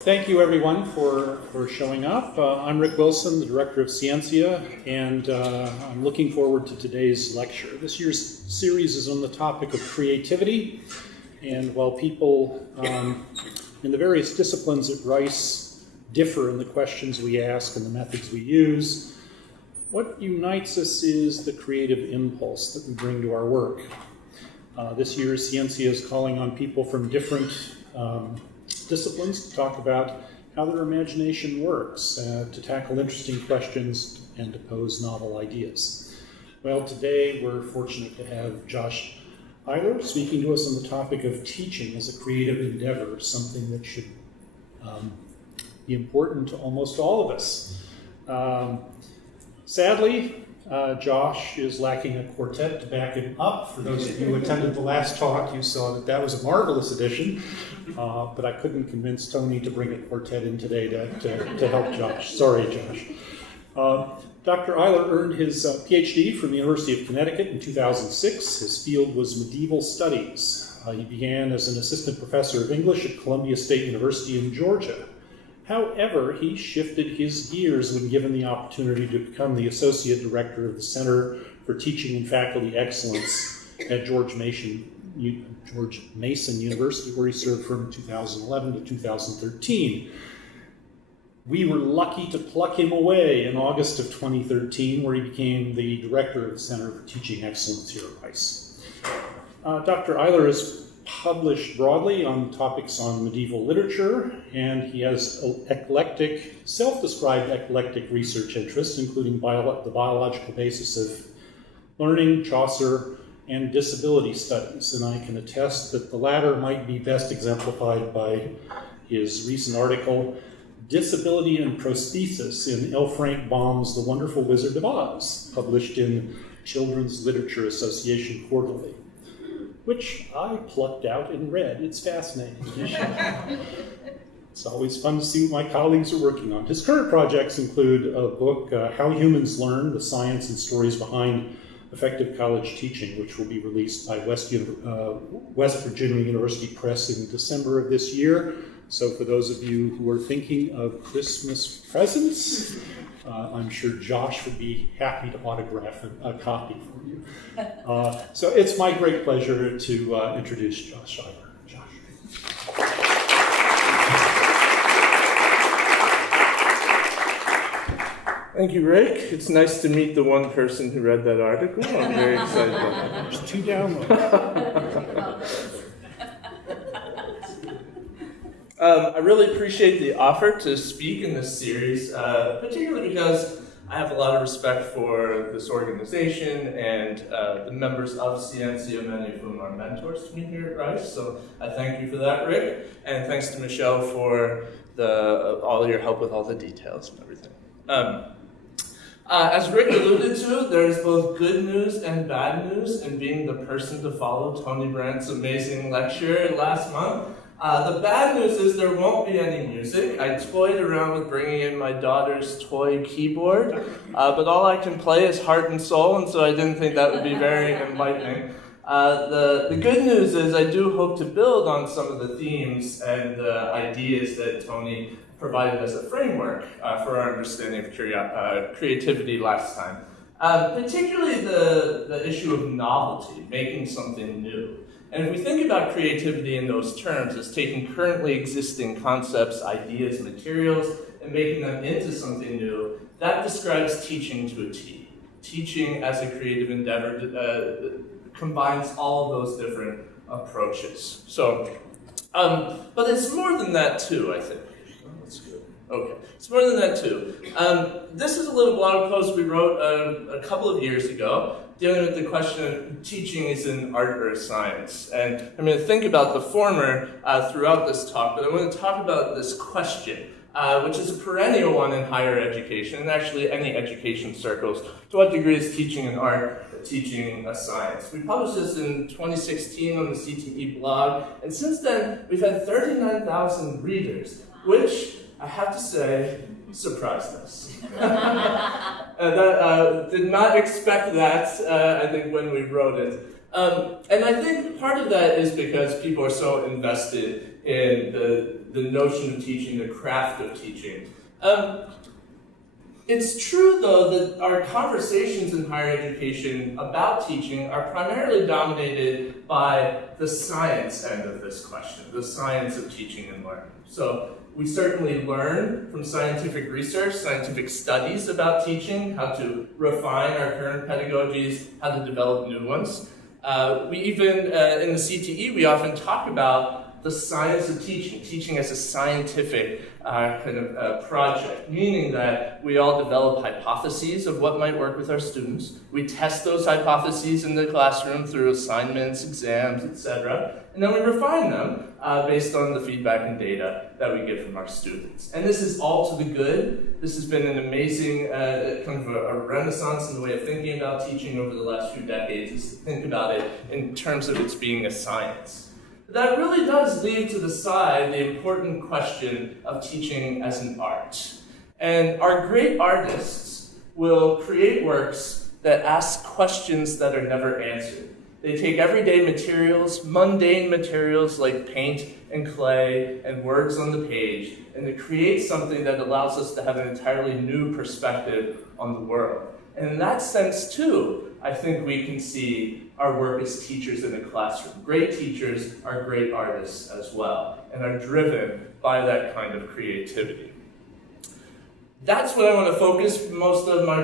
Thank you, everyone, for showing up. I'm Rick Wilson, the director of Scientia, and I'm looking forward to today's lecture. This year's series is on the topic of creativity, and while people in the various disciplines at Rice differ in the questions we ask and the methods we use, what unites us is the creative impulse that we bring to our work. This year, Scientia is calling on people from different disciplines to talk about how their imagination works, to tackle interesting questions and to pose novel ideas. Well, today we're fortunate to have Josh Eyler speaking to us on the topic of teaching as a creative endeavor, something that should be important to almost all of us. Sadly, Josh is lacking a quartet to back him up. For those of you who attended the last talk, you saw that that was a marvelous addition, but I couldn't convince Tony to bring a quartet in today to help Josh. Sorry, Josh. Dr. Eyler earned his PhD from the University of Connecticut in 2006. His field was medieval studies. He began as an assistant professor of English at Columbia State University in Georgia. However, he shifted his gears when given the opportunity to become the associate director of the Center for Teaching and Faculty Excellence at George Mason University, where he served from 2011 to 2013. We were lucky to pluck him away in August of 2013, where he became the director of the Center for Teaching Excellence here at Rice. Dr. Eyler has published broadly on topics on medieval literature, and he has self-described eclectic research interests, including the biological basis of learning, Chaucer, and disability studies. And I can attest that the latter might be best exemplified by his recent article, Disability and Prosthesis in L. Frank Baum's The Wonderful Wizard of Oz, published in Children's Literature Association Quarterly, which I plucked out and read. It's fascinating. It's always fun to see what my colleagues are working on. His current projects include a book, How Humans Learn, the Science and Stories Behind Effective College Teaching, which will be released by West Virginia University Press in December of this year. So for those of you who are thinking of Christmas presents, I'm sure Josh would be happy to autograph a copy for you. So it's my great pleasure to introduce Josh Eyler. Josh. Thank you, Rick. It's nice to meet the one person who read that article. I'm very excited about that. There's 2 downloads. I really appreciate the offer to speak in this series, particularly because I have a lot of respect for this organization and the members of Scientia, many of whom are mentors to me here at Rice. So I thank you for that, Rick, and thanks to Michelle for all your help with all the details and everything. As Rick alluded to, there's both good news and bad news in being the person to follow Tony Brandt's amazing lecture last month. The bad news is there won't be any music. I toyed around with bringing in my daughter's toy keyboard, but all I can play is Heart and Soul, and so I didn't think that would be very enlightening. The good news is I do hope to build on some of the themes and the ideas that Tony provided as a framework for our understanding of creativity last time. Particularly the issue of novelty, making something new. And if we think about creativity in those terms as taking currently existing concepts, ideas, materials, and making them into something new, that describes teaching to a T. Teaching as a creative endeavor combines all of those different approaches. So, but it's more than that too, I think. Oh, that's good. Okay, it's more than that too. This is a little blog post we wrote a couple of years ago, dealing with the question of teaching is an art or a science. And I'm going to think about the former throughout this talk, but I want to talk about this question, which is a perennial one in higher education, and actually any education circles. To what degree is teaching an art or teaching a science? We published this in 2016 on the CTE blog, and since then we've had 39,000 readers, which I have to say surprised us. Did not expect that, I think, when we wrote it. And I think part of that is because people are so invested in the notion of teaching, the craft of teaching. It's true, though, that our conversations in higher education about teaching are primarily dominated by the science end of this question, the science of teaching and learning. So we certainly learn from scientific research, scientific studies about teaching, how to refine our current pedagogies, how to develop new ones. We even, in the CTE, we often talk about the science of teaching, teaching as a scientific project, meaning that we all develop hypotheses of what might work with our students. We test those hypotheses in the classroom through assignments, exams, etc. And then we refine them based on the feedback and data that we get from our students. And this is all to the good. This has been an amazing a renaissance in the way of thinking about teaching over the last few decades, is to think about it in terms of its being a science. That really does leave to the side the important question of teaching as an art. And our great artists will create works that ask questions that are never answered. They take everyday materials, mundane materials like paint and clay and words on the page, and they create something that allows us to have an entirely new perspective on the world. And in that sense, too, I think we can see our work as teachers in a classroom. Great teachers are great artists as well, and are driven by that kind of creativity. That's what I want to focus most of my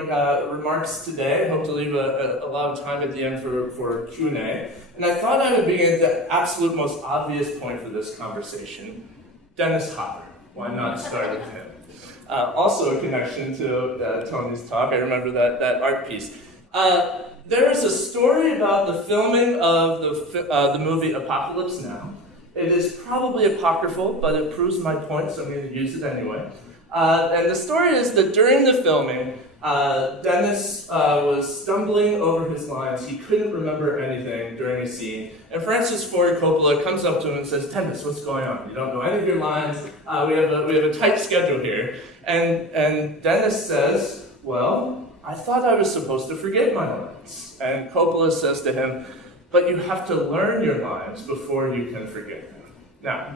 remarks today. I hope to leave a lot of time at the end for Q&A. And I thought I would begin at the absolute most obvious point for this conversation, Dennis Hopper. Why not start with him? Also a connection to Tony's talk. I remember that art piece. There is a story about the filming of the movie Apocalypse Now. It is probably apocryphal, but it proves my point, so I'm going to use it anyway. And the story is that during the filming, Dennis was stumbling over his lines. He couldn't remember anything during a scene. And Francis Ford Coppola comes up to him and says, "Dennis, what's going on? You don't know any of your lines. We have a tight schedule here." And Dennis says, "Well, I thought I was supposed to forget my lines." And Coppola says to him, "But you have to learn your lines before you can forget them." Now,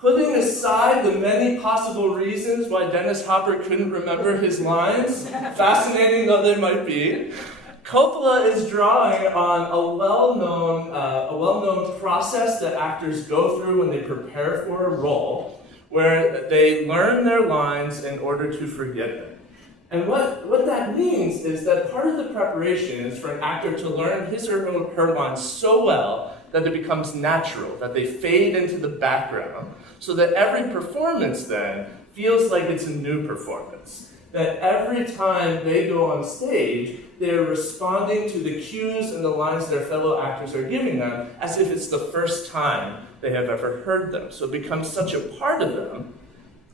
putting aside the many possible reasons why Dennis Hopper couldn't remember his lines, fascinating though they might be, Coppola is drawing on a well-known process that actors go through when they prepare for a role, where they learn their lines in order to forget them. And what that means is that part of the preparation is for an actor to learn his or her lines so well that it becomes natural, that they fade into the background, so that every performance then feels like it's a new performance. That every time they go on stage, they're responding to the cues and the lines their fellow actors are giving them as if it's the first time they have ever heard them. So it becomes such a part of them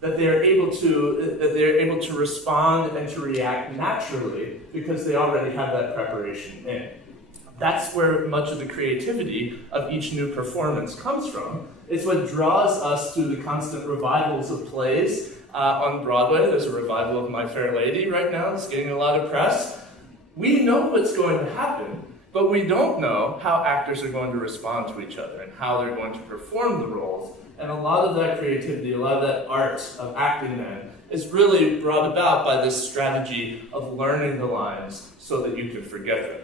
that they're able to respond and to react naturally because they already have that preparation in. That's where much of the creativity of each new performance comes from. It's what draws us to the constant revivals of plays on Broadway. There's a revival of My Fair Lady right now. It's getting a lot of press. We know what's going to happen, but we don't know how actors are going to respond to each other and how they're going to perform the roles. And a lot of that creativity, a lot of that art of acting then, is really brought about by this strategy of learning the lines so that you can forget them.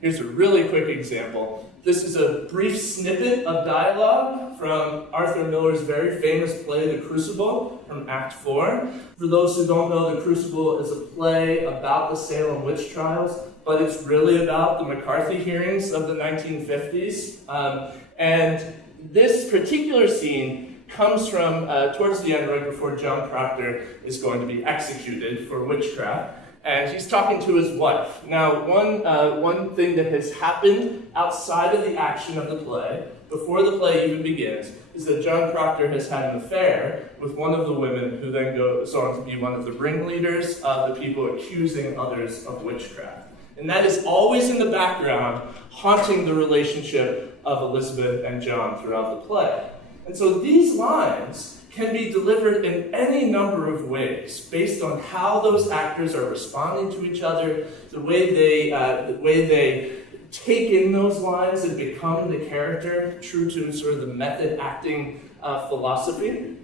Here's a really quick example. This is a brief snippet of dialogue from Arthur Miller's very famous play, The Crucible, from Act 4. For those who don't know, The Crucible is a play about the Salem witch trials, but it's really about the McCarthy hearings of the 1950s. And this particular scene comes from towards the end, right before John Proctor is going to be executed for witchcraft. And he's talking to his wife. Now, one thing that has happened outside of the action of the play, before the play even begins, is that John Proctor has had an affair with one of the women who then goes on to be one of the ringleaders of the people accusing others of witchcraft. And that is always in the background, haunting the relationship of Elizabeth and John throughout the play. And so these lines can be delivered in any number of ways, based on how those actors are responding to each other, the way they take in those lines and become the character, true to sort of the method acting philosophy.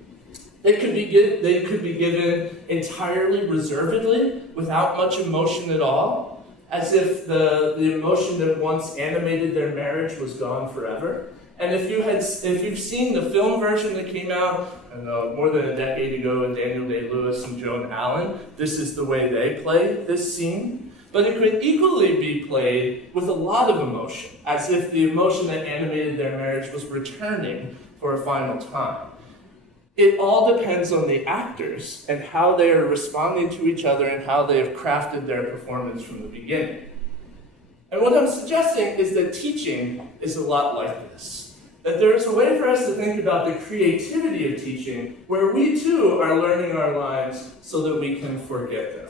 They could be given entirely reservedly, without much emotion at all, as if the emotion that once animated their marriage was gone forever. And if you've seen the film version that came out, I don't know, more than a decade ago with Daniel Day-Lewis and Joan Allen, this is the way they play this scene. But it could equally be played with a lot of emotion, as if the emotion that animated their marriage was returning for a final time. It all depends on the actors and how they are responding to each other and how they have crafted their performance from the beginning. And what I'm suggesting is that teaching is a lot like this. That there is a way for us to think about the creativity of teaching where we too are learning our lines so that we can forget them.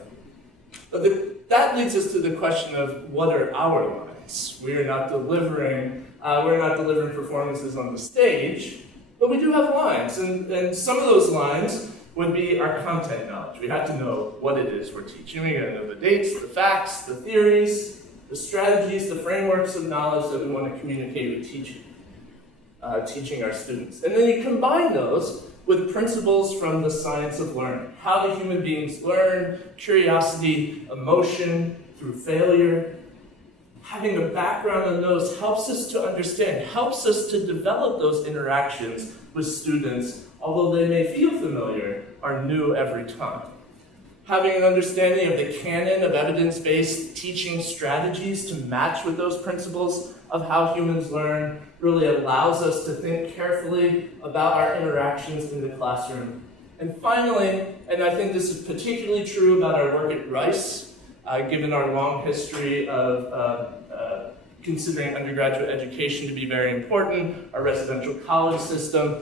But that leads us to the question of what are our lines? We're not delivering performances on the stage, but we do have lines. And some of those lines would be our content knowledge. We have to know what it is we're teaching. We gotta know the dates, the facts, the theories, the strategies, the frameworks of knowledge that we want to communicate with teaching our students. And then you combine those with principles from the science of learning. How do human beings learn? Curiosity, emotion, through failure. Having a background in those helps us to understand, helps us to develop those interactions with students, although they may feel familiar, are new every time. Having an understanding of the canon of evidence-based teaching strategies to match with those principles of how humans learn really allows us to think carefully about our interactions in the classroom. And finally, and I think this is particularly true about our work at Rice, given our long history of considering undergraduate education to be very important, our residential college system,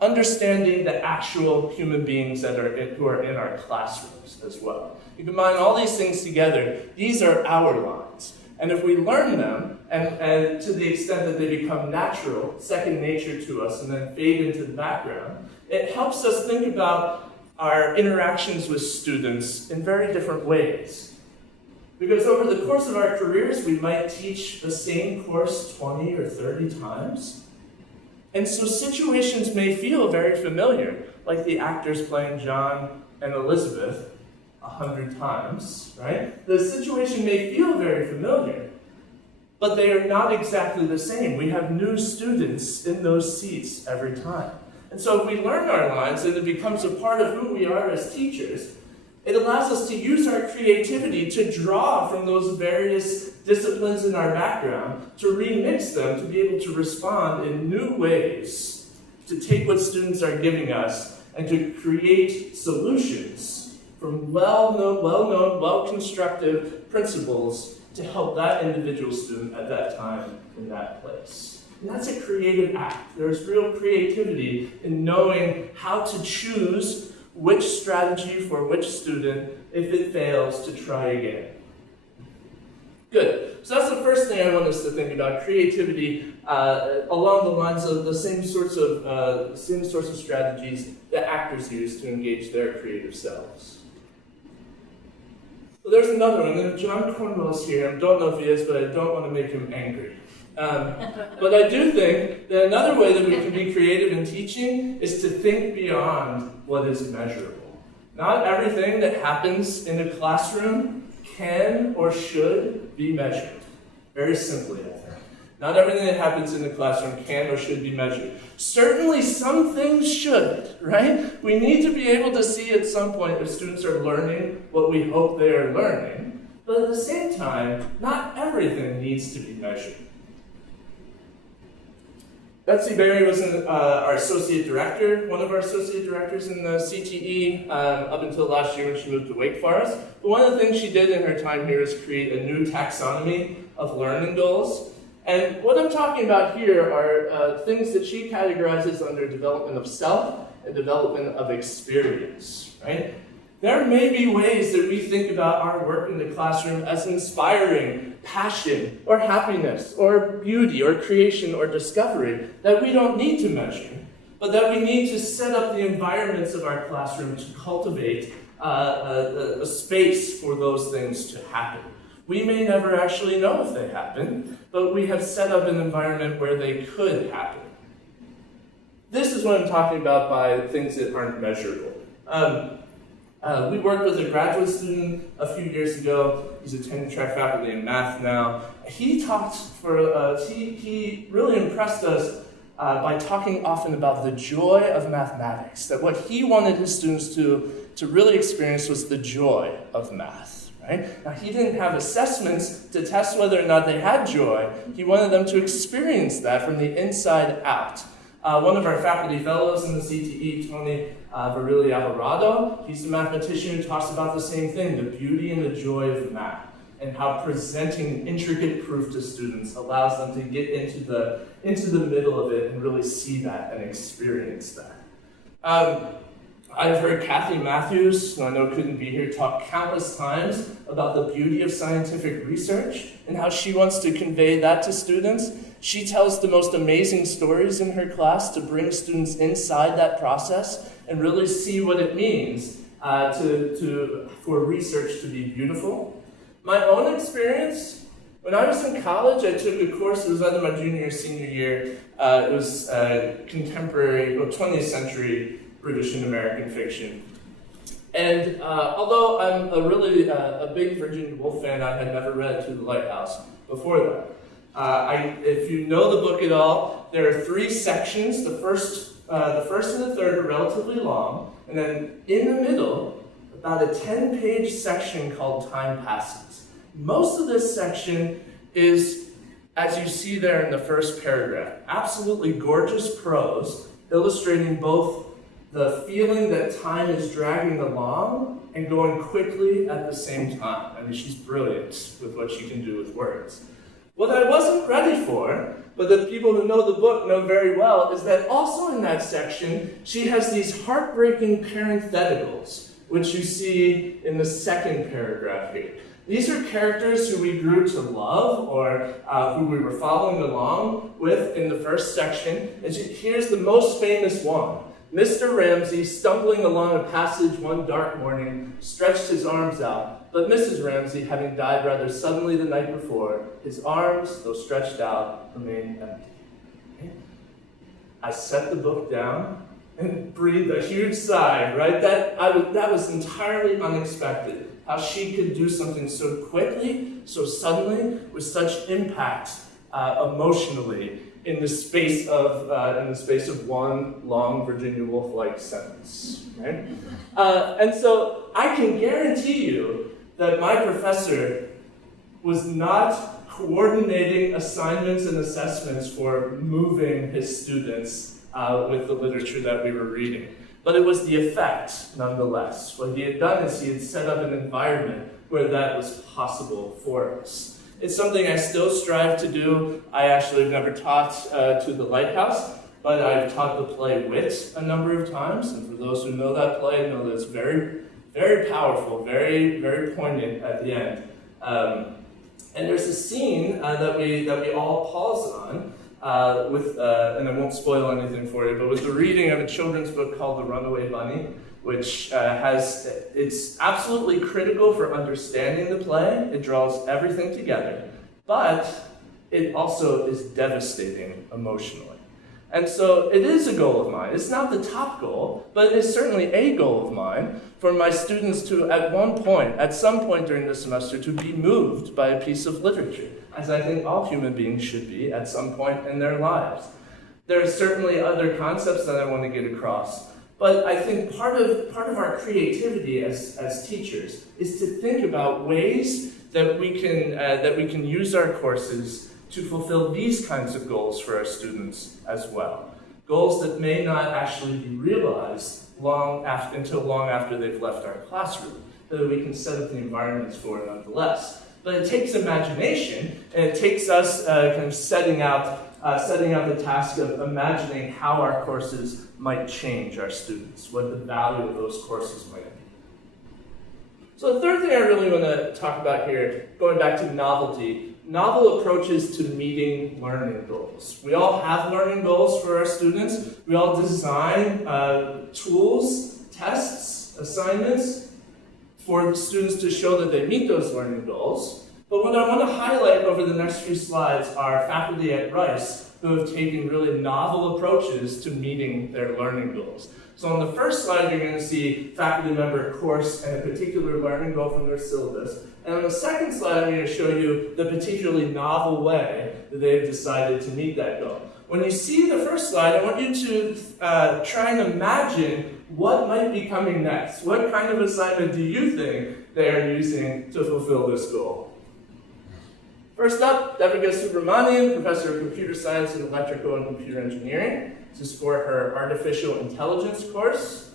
understanding the actual human beings who are in our classrooms as well. You combine all these things together, these are our lines. And if we learn them, and to the extent that they become natural, second nature to us, and then fade into the background, it helps us think about our interactions with students in very different ways. Because over the course of our careers, we might teach the same course 20 or 30 times. And so situations may feel very familiar, like the actors playing John and Elizabeth 100 times, right? The situation may feel very familiar, but they are not exactly the same. We have new students in those seats every time. And so if we learn our lines and it becomes a part of who we are as teachers, it allows us to use our creativity to draw from those various disciplines in our background, to remix them, to be able to respond in new ways, to take what students are giving us and to create solutions from well-known, well-constructed principles to help that individual student at that time in that place. And that's a creative act. There's real creativity in knowing how to choose which strategy for which student, if it fails, to try again. Good. So that's the first thing I want us to think about, creativity along the lines of the same sorts of strategies that actors use to engage their creative selves. Well, there's another one, and John Cornwell's here. I don't know if he is, but I don't want to make him angry. But I do think that another way that we can be creative in teaching is to think beyond what is measurable. Not everything that happens in a classroom can or should be measured. Very simply, I think. Not everything that happens in the classroom can or should be measured. Certainly some things should, right? We need to be able to see at some point if students are learning what we hope they are learning, but at the same time, not everything needs to be measured. Betsy Berry was our associate director, one of our associate directors in the CTE up until last year when she moved to Wake Forest. But one of the things she did in her time here is create a new taxonomy of learning goals. And what I'm talking about here are things that she categorizes under development of self and development of experience, right? There may be ways that we think about our work in the classroom as inspiring passion or happiness or beauty or creation or discovery that we don't need to measure, but that we need to set up the environments of our classroom to cultivate a space for those things to happen. We may never actually know if they happen, but we have set up an environment where they could happen. This is what I'm talking about by things that aren't measurable. We worked with a graduate student a few years ago. He's a tenure-track faculty in math now. He really impressed us by talking often about the joy of mathematics, that what he wanted his students to really experience was the joy of math. Right? Now, he didn't have assessments to test whether or not they had joy. He wanted them to experience that from the inside out. One of our faculty fellows in the CTE, Tony Virilli Alvarado, he's a mathematician who talks about the same thing, the beauty and the joy of math, and how presenting intricate proof to students allows them to get into the middle of it and really see that and experience that. I've heard Kathy Matthews, who I know couldn't be here, talk countless times about the beauty of scientific research and how she wants to convey that to students. She tells the most amazing stories in her class to bring students inside that process and really see what it means for research to be beautiful. My own experience, when I was in college, I took a course, it was either my junior or senior year, it was contemporary, 20th century British and American fiction. And although I'm a big Virginia Woolf fan, I had never read Through the Lighthouse before that. If you know the book at all, there are 3 sections. The first and the third are relatively long, and then in the middle, about a 10-page section called Time Passes. Most of this section is, as you see there in the first paragraph, absolutely gorgeous prose, illustrating both the feeling that time is dragging along and going quickly at the same time. I mean, she's brilliant with what she can do with words. What I wasn't ready for, but the people who know the book know very well, is that also in that section, she has these heartbreaking parentheticals, which you see in the second paragraph here. These are characters who we grew to love or who we were following along with in the first section. And here's the most famous one. Mr. Ramsay, stumbling along a passage one dark morning, stretched his arms out, but Mrs. Ramsay, having died rather suddenly the night before, his arms, though stretched out, remained empty. I set the book down and breathed a huge sigh, right? That was entirely unexpected. How she could do something so quickly, so suddenly, with such impact emotionally, in the space of one long Virginia Woolf-like sentence, right? And so I can guarantee you that my professor was not coordinating assignments and assessments for moving his students with the literature that we were reading. But it was the effect, nonetheless. What he had done is he had set up an environment where that was possible for us. It's something I still strive to do. I actually have never taught To the Lighthouse, but I've taught the play Wit a number of times. And for those who know that play, know that it's very, very powerful, very, very poignant at the end. And there's a scene that we all pause on and I won't spoil anything for you, but with the reading of a children's book called The Runaway Bunny, which it's absolutely critical for understanding the play. It draws everything together, but it also is devastating emotionally. And so it is a goal of mine. It's not the top goal, but it is certainly a goal of mine for my students to, at some point during the semester, to be moved by a piece of literature, as I think all human beings should be at some point in their lives. There are certainly other concepts that I want to get across, but I think part of our creativity as teachers is to think about ways that we can use our courses to fulfill these kinds of goals for our students as well. Goals that may not actually be realized until long after they've left our classroom, that we can set up the environments for nonetheless. But it takes imagination, and it takes us kind of setting out the task of imagining how our courses might change our students, what the value of those courses might be. So the third thing I really want to talk about here, going back to novelty, novel approaches to meeting learning goals. We all have learning goals for our students. We all design tools, tests, assignments for students to show that they meet those learning goals. But what I want to highlight over the next few slides are faculty at Rice who have taken really novel approaches to meeting their learning goals. So on the first slide, you're going to see faculty member course and a particular learning goal from their syllabus. And on the second slide, I'm going to show you the particularly novel way that they've decided to meet that goal. When you see the first slide, I want you to try and imagine what might be coming next. What kind of assignment do you think they are using to fulfill this goal? First up, Devika Subramanian, Professor of Computer Science and Electrical and Computer Engineering. This is for her Artificial Intelligence course.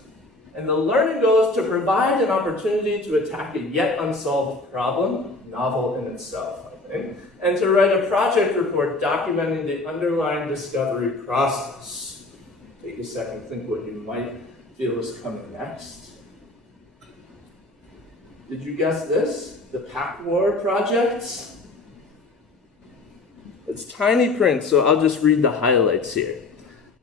And the learning goal is to provide an opportunity to attack a yet unsolved problem, novel in itself, I think, and to write a project report documenting the underlying discovery process. Take a second, think what you might feel is coming next. Did you guess this? The Pack War project? It's tiny print, so I'll just read the highlights here.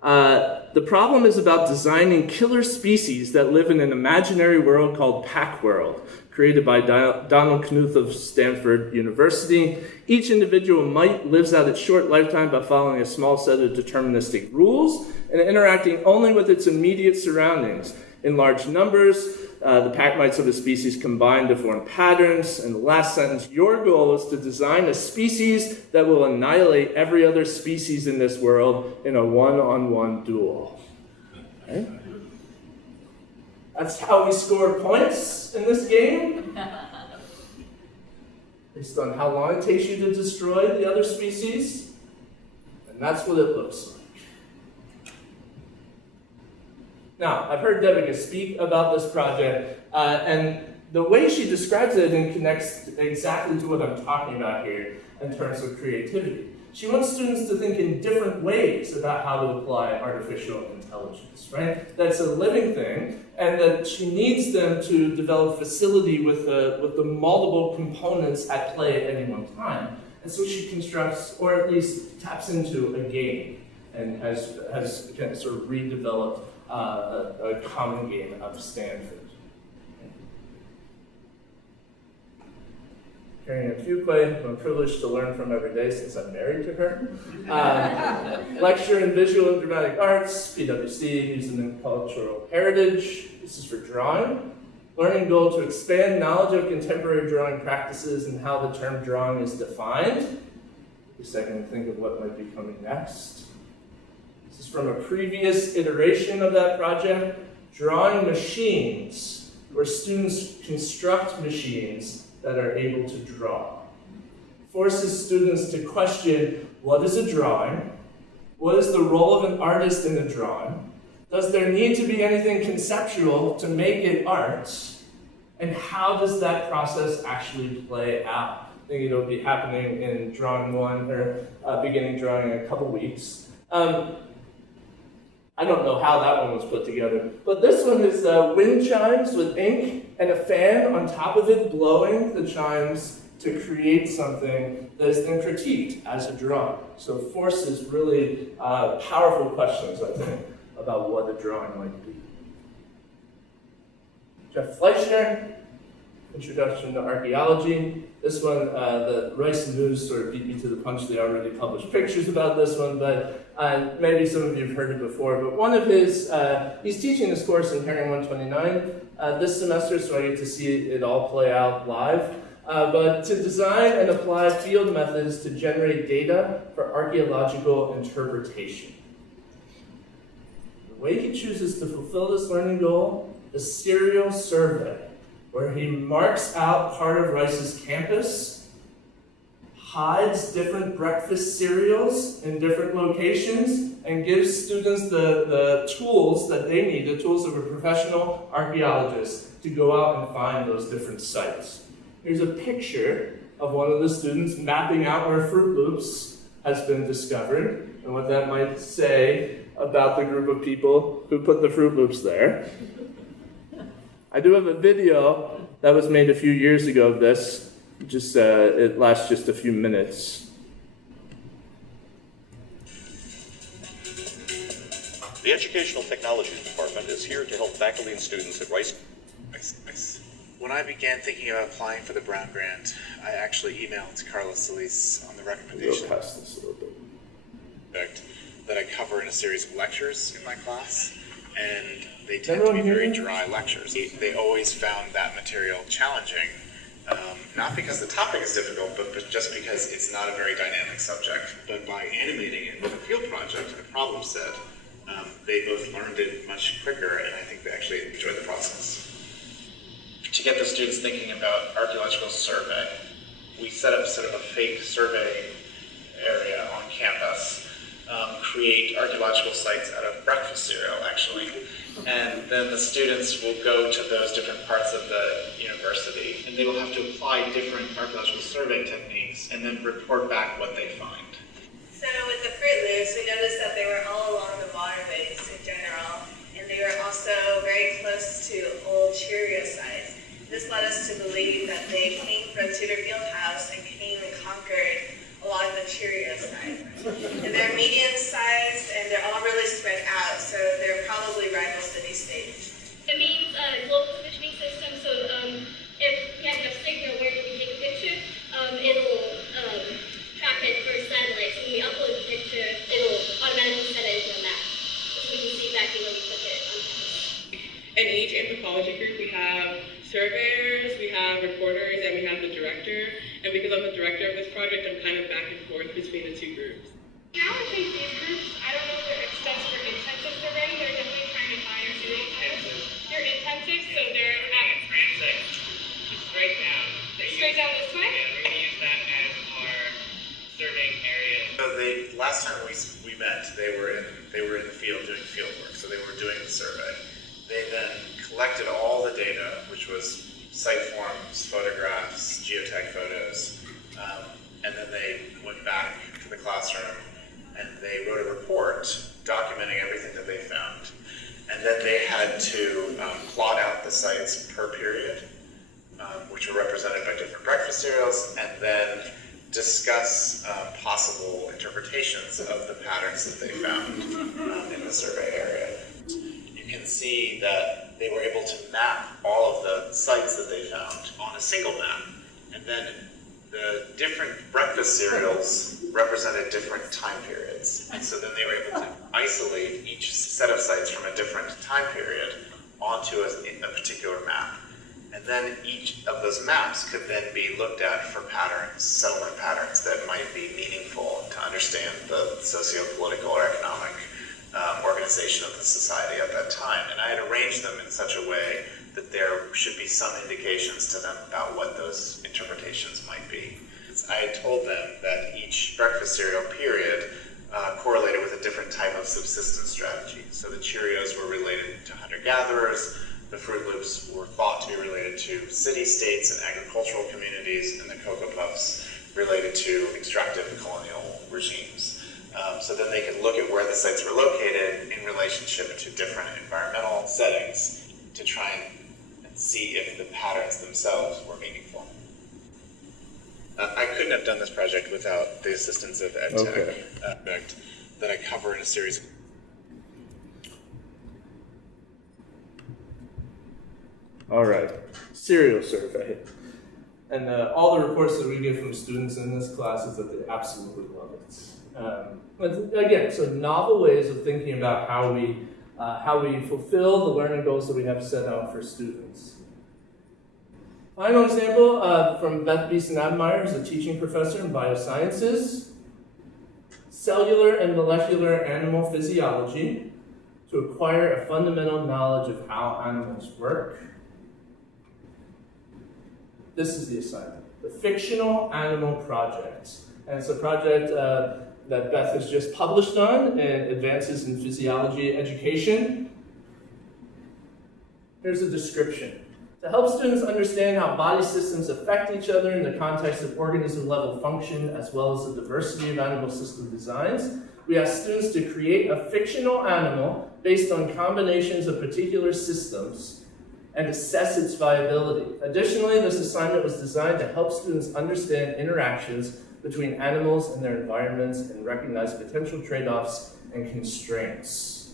The problem is about designing killer species that live in an imaginary world called Pack World, created by Donald Knuth of Stanford University. Each individual mite lives out its short lifetime by following a small set of deterministic rules and interacting only with its immediate surroundings. In large numbers, the pack mites of a species combine to form patterns. And the last sentence, your goal is to design a species that will annihilate every other species in this world in a one-on-one duel. Okay? That's how we score points in this game. Based on how long it takes you to destroy the other species. And that's what it looks like. Now, I've heard Devika speak about this project, and the way she describes it and connects exactly to what I'm talking about here in terms of creativity. She wants students to think in different ways about how to apply artificial intelligence, right? That's a living thing, and that she needs them to develop facility with the multiple components at play at any one time. And so she constructs, or at least taps into a game, and has kind of sort of redeveloped a common game of Stanford. Carrying a Fuquay, who I'm privileged to learn from every day since I'm married to her. Lecture in Visual and Dramatic Arts, PwC, Museum and Cultural Heritage. This is for drawing. Learning goal to expand knowledge of contemporary drawing practices and how the term drawing is defined. Take a second to think of what might be coming next. This is from a previous iteration of that project, drawing machines, where students construct machines that are able to draw. Forces students to question, what is a drawing? What is the role of an artist in a drawing? Does there need to be anything conceptual to make it art? And how does that process actually play out? I think it'll be happening in drawing one, or beginning drawing in a couple weeks. I don't know how that one was put together, but this one is wind chimes with ink and a fan on top of it blowing the chimes to create something that is then critiqued as a drawing. So it forces really powerful questions, I think, about what a drawing might be. Jeff Fleischner, Introduction to Archaeology. This one, the Rice News sort of beat me to the punch. They already published pictures about this one, but maybe some of you have heard it before. But one of his, he's teaching this course in Herring 129 this semester, so I get to see it all play out live. But to design and apply field methods to generate data for archaeological interpretation. The way he chooses to fulfill this learning goal is serial survey, where he marks out part of Rice's campus, hides different breakfast cereals in different locations, and gives students the tools that they need, the tools of a professional archaeologist, to go out and find those different sites. Here's a picture of one of the students mapping out where Fruit Loops has been discovered, and what that might say about the group of people who put the Fruit Loops there. I do have a video that was made a few years ago of this. It lasts just a few minutes. The Educational Technologies Department is here to help faculty and students at Rice. When I began thinking about applying for the Brown Grant, I actually emailed Carlos Solis on the recommendation past this a little bit. that I cover in a series of lectures in my class, and they tend to be very dry lectures. They always found that material challenging, not because the topic is difficult, but just because it's not a very dynamic subject. But by animating it with a field project and a problem set, they both learned it much quicker, and I think they actually enjoyed the process. To get the students thinking about archaeological survey, we set up sort of a fake survey area on campus, create archaeological sites out of breakfast cereal, actually. And then the students will go to those different parts of the university, and they will have to apply different archaeological survey techniques and then report back what they find. So with the Fruit Loops, we noticed that they were all along the waterways in general, and they were also very close to old Cheerio sites. This led us to believe that they came from Tudor Fieldhouse and came and conquered a lot of the Cheerio sites. And they're medium-sized, and they're all really spread out, so they're probably rival city-states. It means global positioning system, so if we have enough signal where we can take a picture, it'll track it for satellites. When we upload the picture, it'll automatically set it into a map, so we can see exactly where we took it on campus. In each anthropology group, we have surveyors, we have reporters, and we have the director. And because I'm the director of this project, I'm kind of back and forth between the two groups. Now I think these groups, I don't know if they're extensive or intensive surveying, they're definitely trying to hire city planners. They're intensive, so they're at a transect. Straight down. Straight down this way? Yeah, we're going to use that as our surveying area. So last time we met, they were in the field doing field work, so they were doing the survey. They then collected all the data, which was site forms, photographs, geotech photos, and then they went back to the classroom and they wrote a report documenting everything that they found. And then they had to plot out the sites per period, which were represented by different breakfast cereals, and then discuss possible interpretations of the patterns that they found in the survey area. You can see that they were able to map all of the sites that they found on a single map, and then the different breakfast cereals represented different time periods. And so then they were able to isolate each set of sites from a different time period onto a particular map. And then each of those maps could then be looked at for patterns, settlement patterns that might be meaningful to understand the socio-political or economic organization of the society at that time. And I had arranged them in such a way that there should be some indications to them about what those interpretations might be. I had told them that each breakfast cereal period correlated with a different type of subsistence strategy. So the Cheerios were related to hunter-gatherers, the Fruit Loops were thought to be related to city-states and agricultural communities, and the Cocoa Puffs related to extractive colonial regimes. So then they could look at where the sites were located in relationship to different environmental settings to try and see if the patterns themselves were meaningful. I couldn't have done this project without the assistance of EdTech that I cover in a series of All right, cereal survey. And all the reports that we get from students in this class is that they absolutely love it. But again, so novel ways of thinking about how we fulfill the learning goals that we have set out for students. Final example from Beth Beeson-Admire, who's a teaching professor in biosciences. Cellular and molecular animal physiology to acquire a fundamental knowledge of how animals work. This is the assignment, the Fictional Animal Project. And it's a project that Beth has just published on in Advances in Physiology Education. Here's a description. To help students understand how body systems affect each other in the context of organism-level function, as well as the diversity of animal system designs, we asked students to create a fictional animal based on combinations of particular systems and assess its viability. Additionally, this assignment was designed to help students understand interactions between animals and their environments and recognize potential trade-offs and constraints.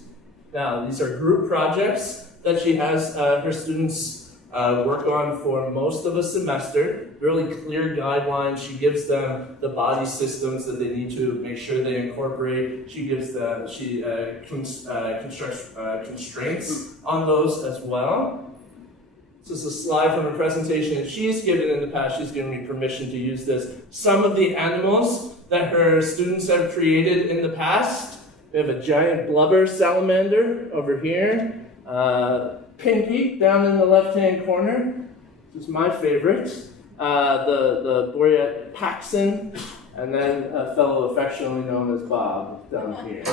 Now, these are group projects that she has her students work on for most of a semester. Really clear guidelines. She gives them the body systems that they need to make sure they incorporate. She constructs constraints on those as well. This is a slide from a presentation that she's given in the past. She's given me permission to use this. Some of the animals that her students have created in the past. We have a giant blubber salamander over here. Pinky down in the left-hand corner. This is my favorite. The Boreat Paxson. And then a fellow affectionately known as Bob down here.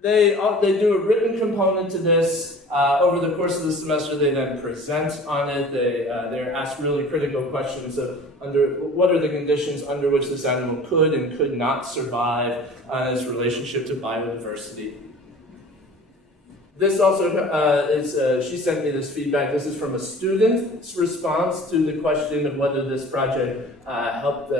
They do a written component to this. Over the course of the semester, they then present on it. They're asked really critical questions of what are the conditions under which this animal could and could not survive its relationship to biodiversity. This also she sent me this feedback. This is from a student's response to the question of whether this project helped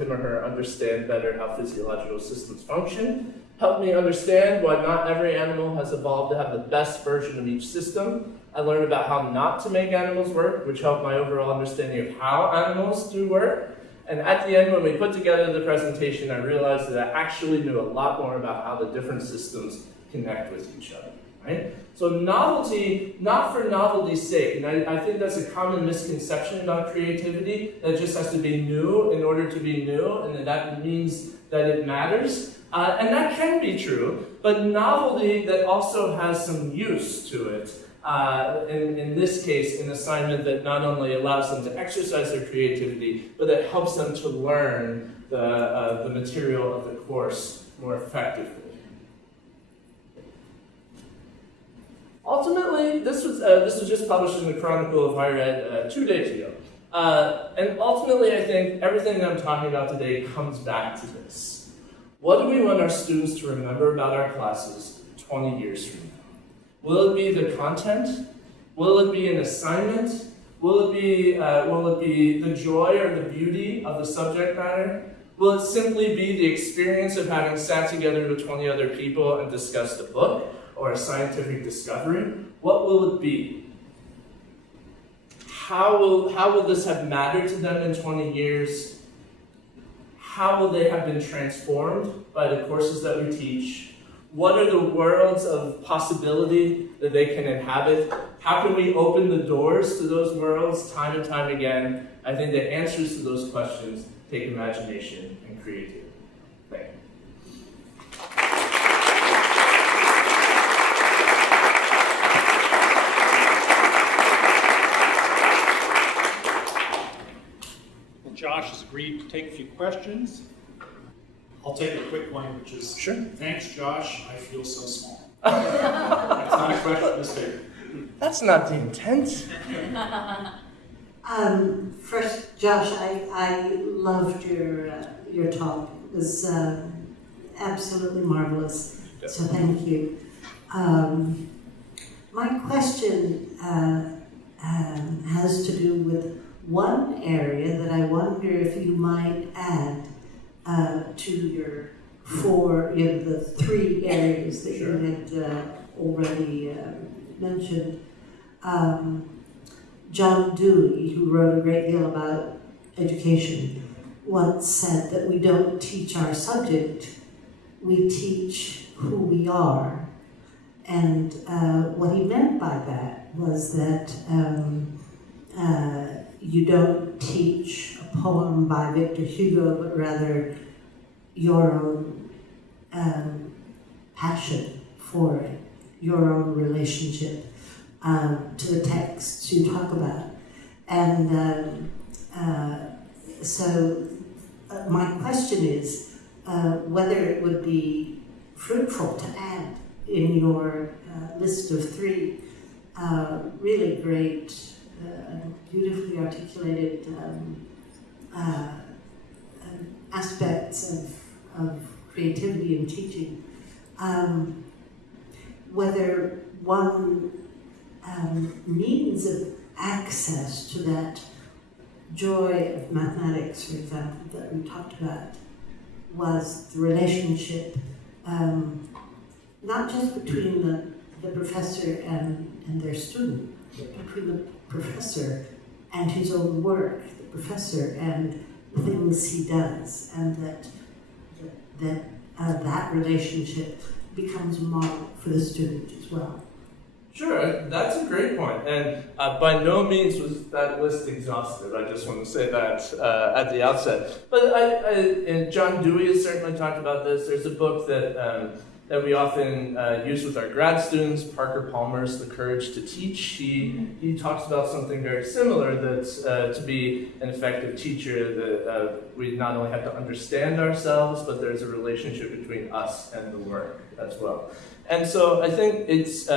him or her understand better how physiological systems function. Helped me understand why not every animal has evolved to have the best version of each system. I learned about how not to make animals work, which helped my overall understanding of how animals do work. And at the end, when we put together the presentation, I realized that I actually knew a lot more about how the different systems connect with each other. Right? So novelty, not for novelty's sake, and I think that's a common misconception about creativity, that it just has to be new in order to be new, and that means that it matters. And that can be true, but novelty that also has some use to it. In this case, an assignment that not only allows them to exercise their creativity, but that helps them to learn the material of the course more effectively. Ultimately, this was just published in the Chronicle of Higher Ed 2 days ago. And ultimately, I think everything that I'm talking about today comes back to this. What do we want our students to remember about our classes 20 years from now? Will it be the content? Will it be an assignment? Will it be the joy or the beauty of the subject matter? Will it simply be the experience of having sat together with 20 other people and discussed a book or a scientific discovery? What will it be? How will this have mattered to them in 20 years? How will they have been transformed by the courses that we teach? What are the worlds of possibility that they can inhabit? How can we open the doors to those worlds time and time again? I think the answers to those questions take imagination and creativity. Thank you. Josh has agreed to take a few questions. I'll take a quick one, which is, sure. Thanks, Josh, I feel so small. That's not a question, mistake. That's not the intent. First, Josh, I loved your talk. It was absolutely marvelous, so thank you. My question has to do with one area that I wonder if you might add to your the 3 areas that you had already mentioned. John Dewey, who wrote a great deal about education, once said that we don't teach our subject, we teach who we are. And what he meant by that was that you don't teach a poem by Victor Hugo, but rather your own passion for it, your own relationship to the texts you talk about. And so my question is whether it would be fruitful to add in your list of 3 really great, beautifully articulated aspects of creativity in teaching, whether one means of access to that joy of mathematics, for example, that we talked about, was the relationship not just between the professor and their student, between the professor and his own work, the professor and the things he does, and that relationship becomes a model for the student as well. Sure, that's a great point, and by no means was that list exhaustive. I just want to say that at the outset. But and John Dewey has certainly talked about this. There's a book that we often use with our grad students, Parker Palmer's The Courage to Teach. He talks about something very similar, that to be an effective teacher, that we not only have to understand ourselves, but there's a relationship between us and the work as well. And so I think it's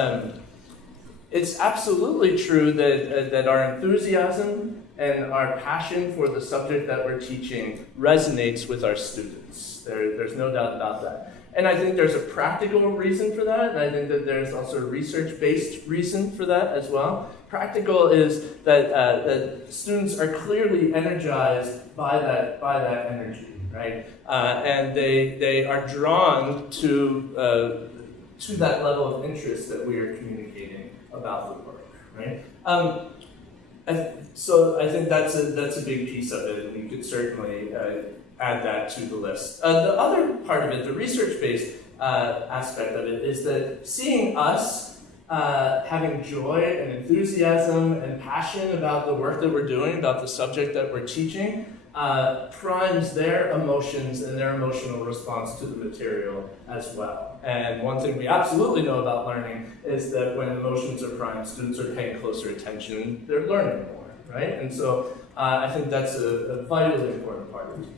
absolutely true that our enthusiasm and our passion for the subject that we're teaching resonates with our students. There's no doubt about that. And I think there's a practical reason for that, and I think that there's also a research-based reason for that as well. Practical is that students are clearly energized by that energy, right? And they are drawn to that level of interest that we are communicating about the work, right? So I think that's a big piece of it, and you could certainly add that to the list. The other part of it, the research-based aspect of it, is that seeing us having joy and enthusiasm and passion about the work that we're doing, about the subject that we're teaching, primes their emotions and their emotional response to the material as well. And one thing we absolutely know about learning is that when emotions are primed, students are paying closer attention, they're learning more, right? And so I think that's a vitally important part of teaching.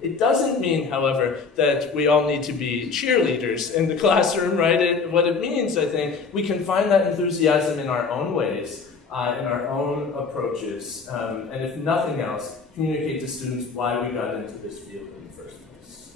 It doesn't mean, however, that we all need to be cheerleaders in the classroom, right? What it means, I think, we can find that enthusiasm in our own ways, in our own approaches, and if nothing else, communicate to students why we got into this field in the first place.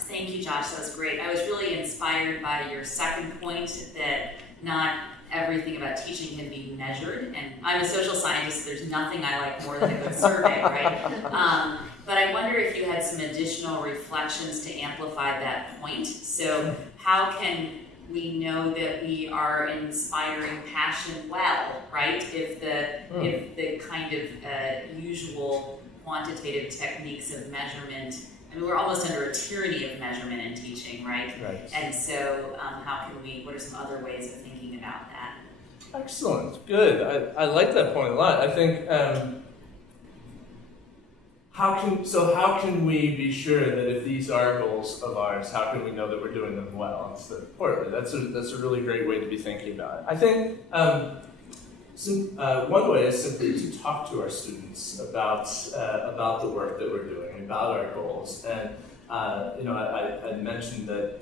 Thank you, Josh. That was great. I was really inspired by your second point that not everything about teaching can be measured. And I'm a social scientist, so there's nothing I like more than a good survey, right? But I wonder if you had some additional reflections to amplify that point. So how can we know that we are inspiring passion well, right? If the kind of usual quantitative techniques of measurement, I mean, we're almost under a tyranny of measurement in teaching, right? Right. And so how can we, what are some other ways of thinking about that? Excellent, good. I like that point a lot. I think, how can we be sure that if these are goals of ours, how can we know that we're doing them well? That's a really great way to be thinking about it. I think one way is simply to talk to our students about the work that we're doing, about our goals. And I mentioned that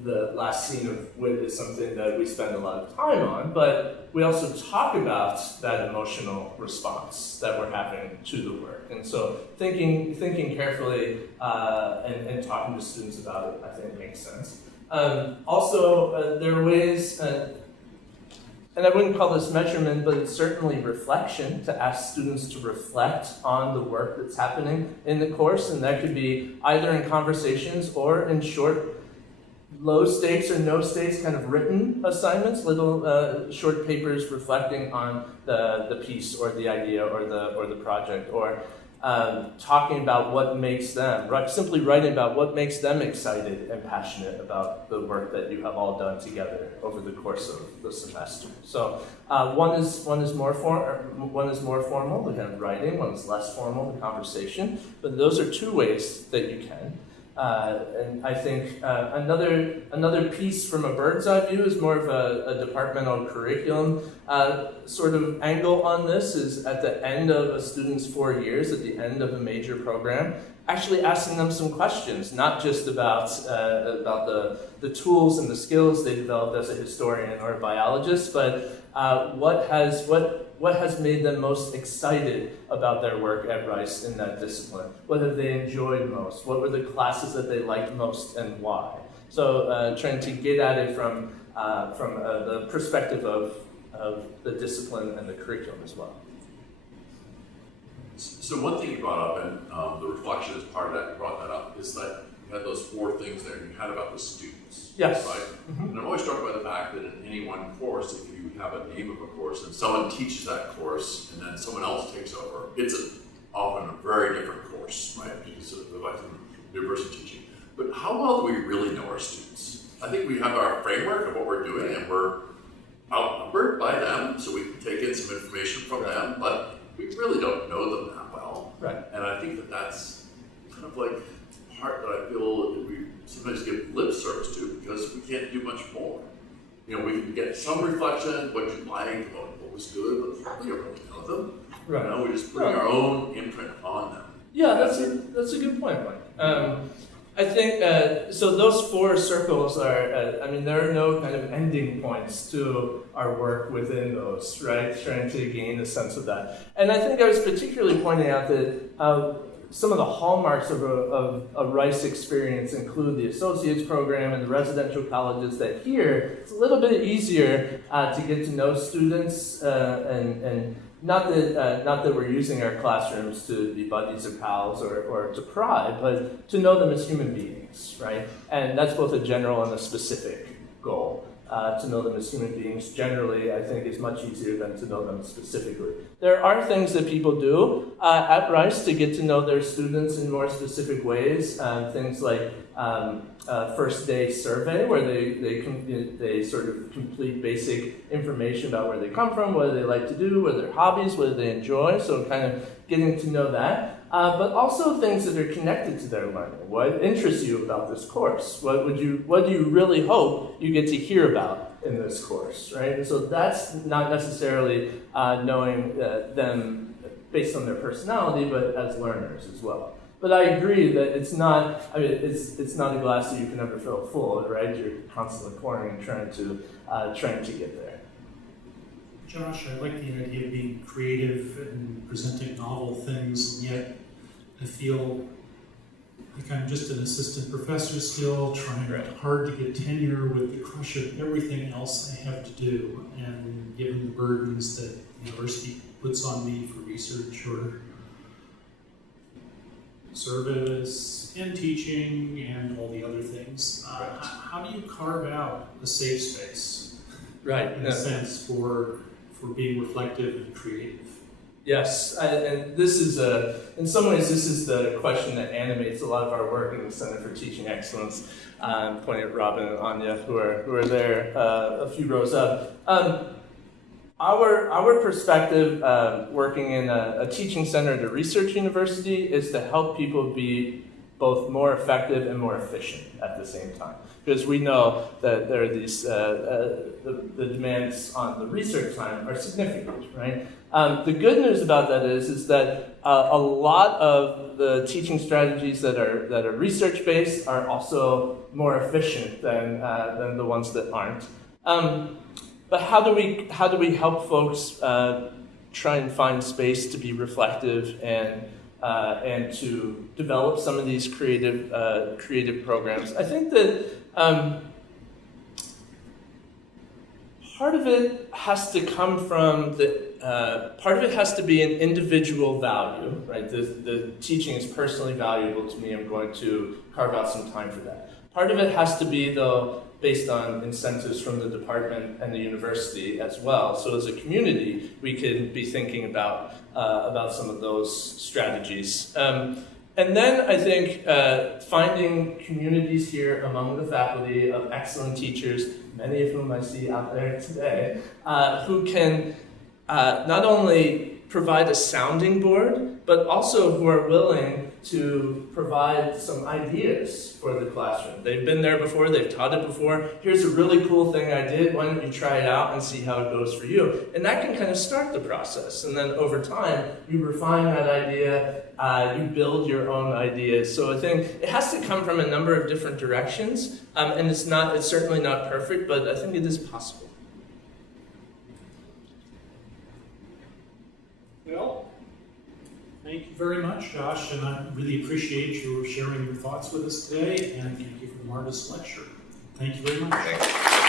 the last scene of Wit is something that we spend a lot of time on, but we also talk about that emotional response that we're having to the work. And so thinking carefully and talking to students about it, I think makes sense. Also, there are ways, and I wouldn't call this measurement, but it's certainly reflection, to ask students to reflect on the work that's happening in the course, and that could be either in conversations or in short, low stakes or no stakes kind of written assignments, little short papers reflecting on the piece or the idea or the project, or talking about what makes them, simply writing about what makes them excited and passionate about the work that you have all done together over the course of the semester. So one is more formal, the kind of writing. One is less formal, the conversation. But those are two ways that you can. And I think another piece from a bird's eye view is more of a departmental curriculum sort of angle on this, is at the end of a student's 4 years, at the end of a major program, actually asking them some questions, not just about the tools and the skills they developed as a historian or a biologist, but what has made them most excited about their work at Rice in that discipline? What have they enjoyed most? What were the classes that they liked most and why? So trying to get at it from the perspective of the discipline and the curriculum as well. So one thing you brought up, and the reflection is part of that, you brought that up, is that had those 4 things there, and you had about the students. Yes. Right? And I'm always struck by the fact that in any one course, if you have a name of a course and someone teaches that course and then someone else takes over, it's often a very different course, right? Because of the like the new person teaching. But how well do we really know our students? I think we have our framework of what we're doing, and we're outnumbered by them, so we can take in some information from them, but we really don't know them that well. Right. And I think that that's kind of like part that I feel that we sometimes give lip service to because we can't do much more. You know, we can get some reflection, what you like, what was good, but we don't really know them. Right. You know, we're just putting our own imprint on them. Yeah, that's a good point, Mike. I think, so those 4 circles are, I mean, there are no kind of ending points to our work within those, right? Trying to gain a sense of that. And I think I was particularly pointing out that some of the hallmarks of a Rice experience include the associate's program and the residential colleges that here, it's a little bit easier to get to know students and not that we're using our classrooms to be buddies or pals or to pry, but to know them as human beings, right? And that's both a general and a specific goal. To know them as human beings generally, I think, is much easier than to know them specifically. There are things that people do at Rice to get to know their students in more specific ways. Things like first day survey, where they sort of complete basic information about where they come from, what they like to do, what are their hobbies, what they enjoy. So kind of getting to know that. But also things that are connected to their learning. What interests you about this course? What do you really hope you get to hear about in this course, right? And so that's not necessarily knowing them based on their personality, but as learners as well. But I agree that it's not a glass that you can never fill full, right? You're constantly pouring and trying to get there. Josh, I like the idea of being creative and presenting novel things, and yet I feel like I'm just an assistant professor still, trying hard to get tenure with the crush of everything else I have to do, and given the burdens that the university puts on me for research or service and teaching and all the other things. How do you carve out a safe space, right? In a sense, for being reflective and creative? Yes, and this is in some ways this is the question that animates a lot of our work in the Center for Teaching Excellence. Pointing at Robin and Anya, who are there a few rows up. Our perspective, working in a teaching center at a research university, is to help people be both more effective and more efficient at the same time. Because we know that there are these, the demands on the research time are significant, right? The good news about that is that a lot of the teaching strategies that are research-based are also more efficient than the ones that aren't. But how do we help folks try and find space to be reflective and to develop some of these creative programs? I think that part of it has to come from part of it has to be an individual value, right? The teaching is personally valuable to me. I'm going to carve out some time for that. Part of it has to be, though, based on incentives from the department and the university as well. So as a community, we can be thinking about some of those strategies. And then I think finding communities here among the faculty of excellent teachers, many of whom I see out there today, who can not only provide a sounding board, but also who are willing to provide some ideas for the classroom. They've been there before, they've taught it before. Here's a really cool thing I did, why don't you try it out and see how it goes for you? And that can kind of start the process. And then over time, you refine that idea, you build your own ideas. So I think it has to come from a number of different directions, and it's certainly not perfect, but I think it is possible. Well, thank you very much, Josh, and I really appreciate you sharing your thoughts with us today, and thank you for the marvelous lecture. Thank you very much.